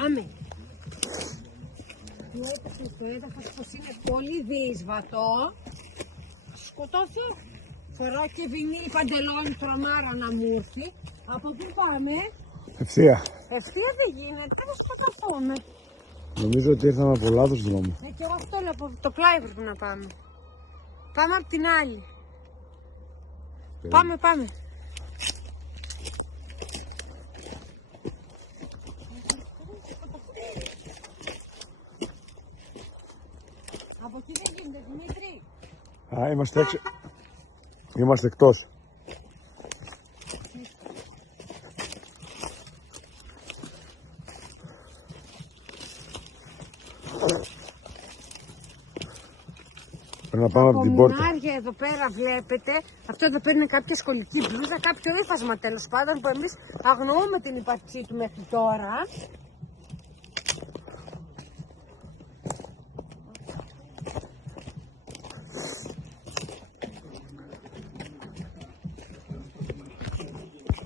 Πάμε. Το έδαφος πως είναι πολύ δύσβατο. Σκοτώθω. Φοράω και βινίλ παντελόνι τρομάρα να μου έρθει. Από πού πάμε? Ευθεία. Ευθεία δεν γίνεται, θα σκοτωθούμε. Νομίζω ότι ήρθαμε από λάθος δρόμο. Και εγώ αυτό λέω, από το πλάι πρέπει να πάμε. Πάμε από την άλλη. Πάμε, πάμε. Από εκεί δεν γίνεται, Δημήτρη. Α, είμαστε έξω. Είμαστε εκτός. Πρέπει να πάμε από την πόρτα. Κομμουνάρια εδώ πέρα βλέπετε. Αυτό εδώ πέρα είναι κάποια σχολική μπλούζα, κάποιο ύφασμα τέλος πάντων που εμείς αγνοούμε την ύπαρξή του μέχρι τώρα.